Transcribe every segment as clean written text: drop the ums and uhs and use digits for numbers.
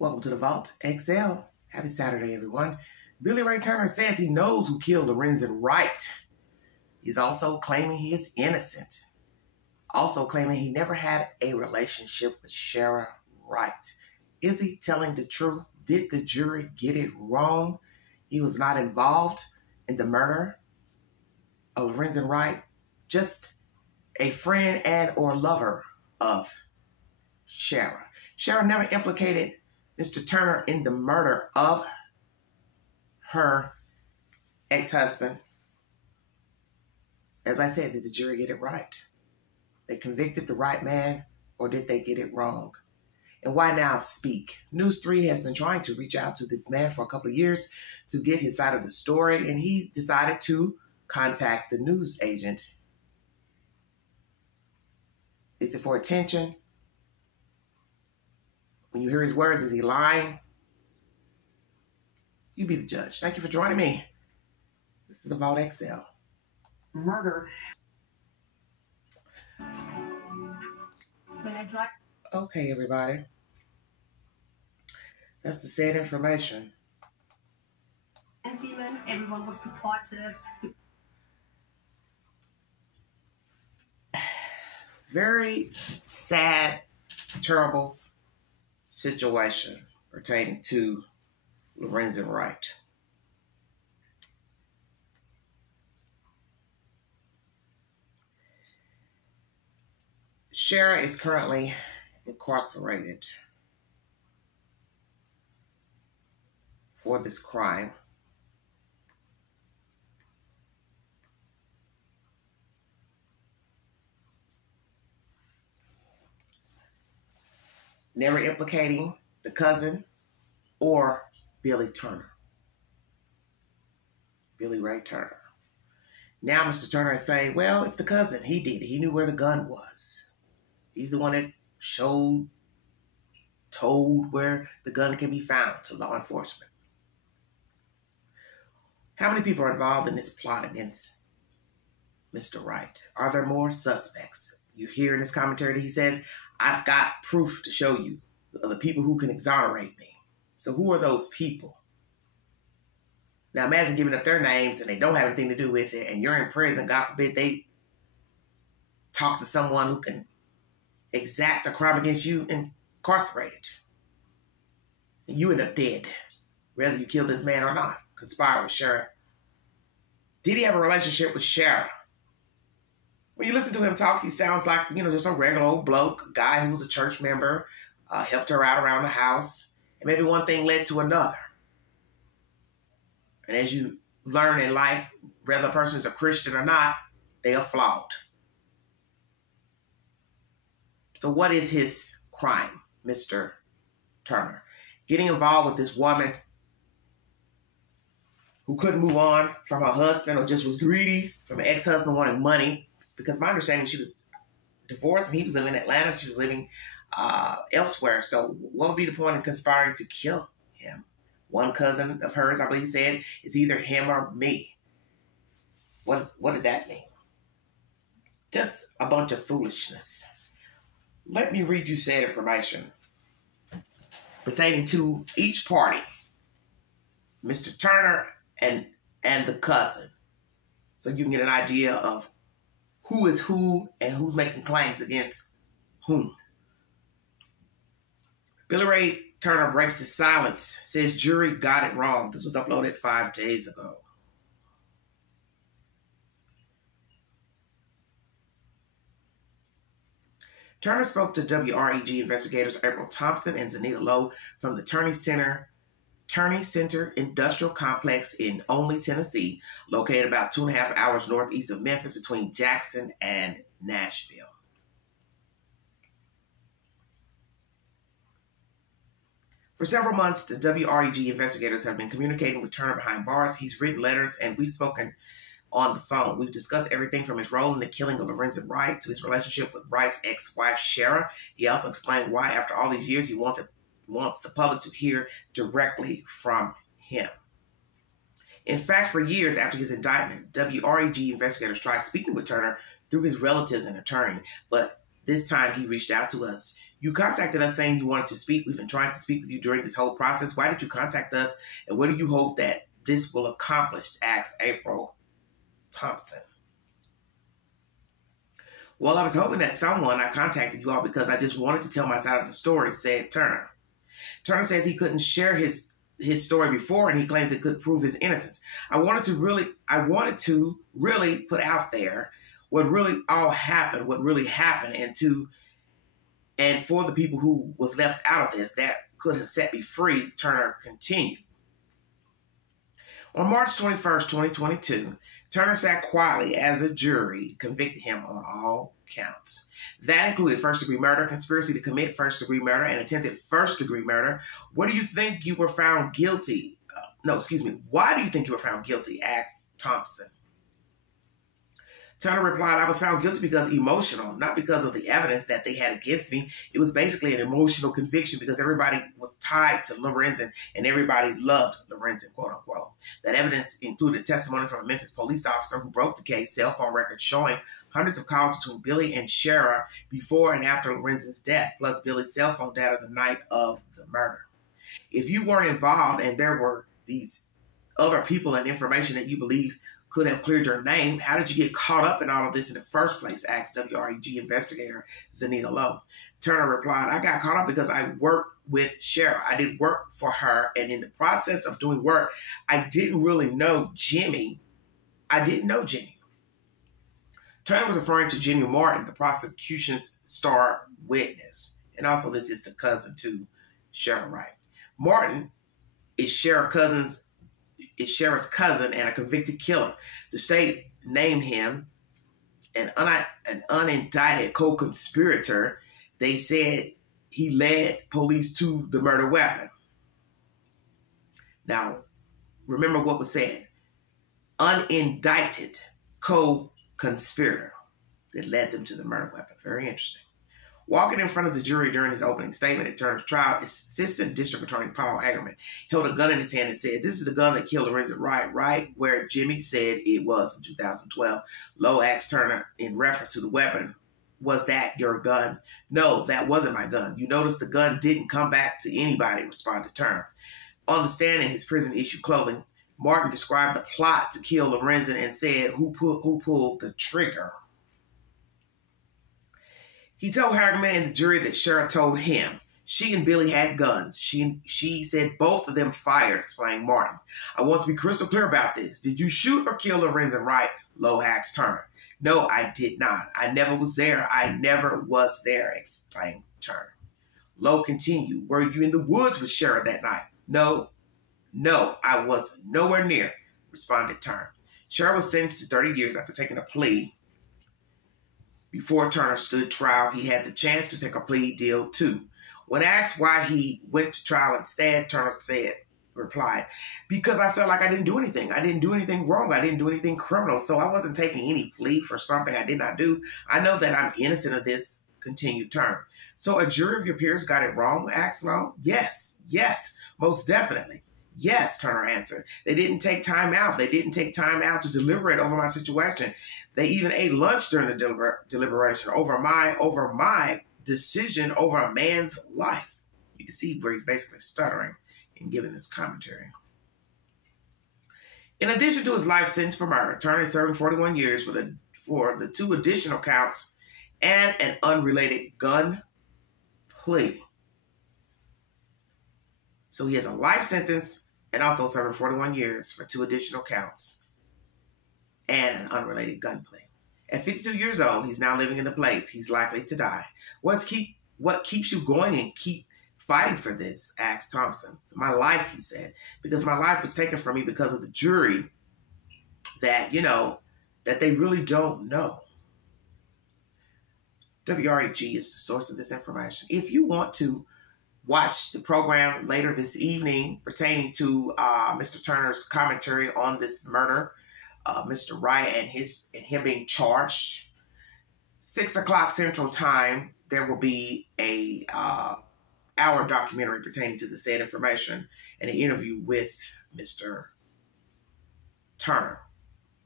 Welcome to the Vault XL. Happy Saturday, everyone. Billy Ray Turner says he knows who killed Lorenzen Wright. He's also claiming he is innocent. Also claiming he never had a relationship with Sherra Wright. Is he telling the truth? Did the jury get it wrong? He was not involved in the murder of Lorenzen Wright. Just a friend and or lover of Sherra. Sherra never implicated Mr. Turner in the murder of her ex-husband. As I said, did the jury get it right? They convicted the right man, or did they get it wrong? And why now speak? News 3 has been trying to reach out to this man for a couple of years to get his side of the story, and he decided to contact the news agent. Is it for attention? When you hear his words, is he lying? You be the judge. Thank you for joining me. This is the Vault XL. Murder. Okay, everybody. That's the said information. And Siemens, everyone was supportive. Very sad, terrible situation pertaining to Lorenzen Wright. Sherra is currently incarcerated for this crime. Never implicating the cousin or Billy Turner. Billy Ray Turner. Now Mr. Turner is saying, well, it's the cousin. He did it. He knew where the gun was. He's the one that told where the gun can be found to law enforcement. How many people are involved in this plot against Mr. Wright? Are there more suspects? You hear in his commentary that he says, I've got proof to show you the people who can exonerate me. So who are those people? Now imagine giving up their names and they don't have anything to do with it, and you're in prison. God forbid they talk to someone who can exact a crime against you and incarcerated. And you end up dead, whether you killed this man or not. Conspire with Sherra. Did he have a relationship with Sherra? When you listen to him talk, he sounds like, just a regular old bloke, a guy who was a church member, helped her out around the house, and maybe one thing led to another. And as you learn in life, whether a person is a Christian or not, they are flawed. So what is his crime, Mr. Turner? Getting involved with this woman who couldn't move on from her husband or just was greedy from an ex-husband wanting money. Because my understanding, she was divorced and he was living in Atlanta. She was living elsewhere. So what would be the point in conspiring to kill him? One cousin of hers, I believe, said, it's either him or me. What did that mean? Just a bunch of foolishness. Let me read you said information pertaining to each party, Mr. Turner and the cousin. So you can get an idea of who is who and who's making claims against whom. Billy Ray Turner breaks his silence, says jury got it wrong. This was uploaded 5 days ago. Turner spoke to WREG investigators April Thompson and Zanita Lowe from the Turney Center Industrial Complex in Only, Tennessee, located about 2.5 hours northeast of Memphis between Jackson and Nashville. For several months, the WREG investigators have been communicating with Turner behind bars. He's written letters and we've spoken on the phone. We've discussed everything from his role in the killing of Lorenzen Wright to his relationship with Wright's ex-wife, Sherra. He also explained why, after all these years, he wants the public to hear directly from him. In fact, for years after his indictment, WREG investigators tried speaking with Turner through his relatives and attorney, but this time he reached out to us. You contacted us saying you wanted to speak. We've been trying to speak with you during this whole process. Why did you contact us? And what do you hope that this will accomplish? Asked April Thompson. Well, I was hoping that I contacted you all because I just wanted to tell my side of the story, said Turner. Turner says he couldn't share his story before, and he claims it could prove his innocence. I wanted to really put out there what really all happened, what really happened, and for the people who was left out of this, that could have set me free, Turner continued. On March 21st, 2022, Turner sat quietly as a jury convicted him on all counts. That included first-degree murder, conspiracy to commit first-degree murder, and attempted first-degree murder. What do you think you were found guilty? Why do you think you were found guilty? Asked Thompson. Turner replied, I was found guilty because emotional, not because of the evidence that they had against me. It was basically an emotional conviction because everybody was tied to Lorenzen and everybody loved Lorenzen, quote unquote. That evidence included testimony from a Memphis police officer who broke the case, cell phone records showing hundreds of calls between Billy and Sherra before and after Lorenzen's death, plus Billy's cell phone data the night of the murder. If you weren't involved and there were these other people and information that you believe could have cleared your name, how did you get caught up in all of this in the first place? Asked WREG investigator Zanita Lowe. Turner replied, I got caught up because I worked with Sherra. I did work for her, and in the process of doing work, I didn't really know Jimmy. Turner was referring to Jimmy Martin, the prosecution's star witness. And also this is the cousin to Sherra Wright. Martin is Sherra's cousin and a convicted killer. The state named him an unindicted co-conspirator. They said he led police to the murder weapon. Now, remember what was said. Unindicted co-conspirator that led them to the murder weapon. Very interesting. Walking in front of the jury during his opening statement at Turner's trial, Assistant District Attorney Paul Hagerman held a gun in his hand and said, this is the gun that killed Lorenzen Wright, right where Jimmy said it was in 2012. Lowe asked Turner in reference to the weapon, was that your gun? No, that wasn't my gun. You notice the gun didn't come back to anybody, responded Turner. On the stand in his prison-issued clothing, Martin described the plot to kill Lorenzen and said, who pulled the trigger? He told Hagerman and the jury that Sherra told him she and Billy had guns. She said both of them fired, explained Martin. I want to be crystal clear about this. Did you shoot or kill Lorenzen Wright? Lowe asked Turner. No, I did not. I never was there. I never was there, explained Turner. Lowe continued. Were you in the woods with Sherra that night? No, I was nowhere near, responded Turner. Sherra was sentenced to 30 years after taking a plea. Before Turner stood trial, he had the chance to take a plea deal too. When asked why he went to trial instead, Turner replied, because I felt like I didn't do anything. I didn't do anything wrong. I didn't do anything criminal. So I wasn't taking any plea for something I did not do. I know that I'm innocent of this, continued Turner. So a jury of your peers got it wrong, asked Lowe? Yes, most definitely. Yes, Turner answered. They didn't take time out. They didn't take time out to deliberate over my situation. They even ate lunch during the deliberation over my decision over a man's life. You can see where he's basically stuttering and giving this commentary. In addition to his life sentence for murder, Turner is serving 41 years for the 2 additional counts and an unrelated gun plea. So he has a life sentence and also serving 41 years for 2 additional counts and an unrelated gun plea. At 52 years old, he's now living in the place he's likely to die. What keeps you going and keep fighting for this? Asked Thompson. My life, he said, because my life was taken from me because of the jury that, that they really don't know. WREG is the source of this information. If you want to watch the program later this evening pertaining to Mr. Turner's commentary on this murder, Mr. Wright and him being charged, 6 o'clock Central Time, there will be a hour documentary pertaining to the said information and an interview with Mr. Turner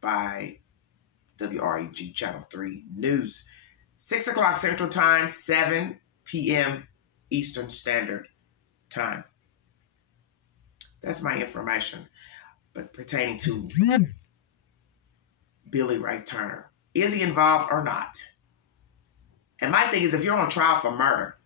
by WREG Channel 3 News. 6 o'clock Central Time, 7 p.m. Eastern Standard Time. That's my information, but pertaining to Billy Ray Turner. Is he involved or not? And my thing is, if you're on trial for murder,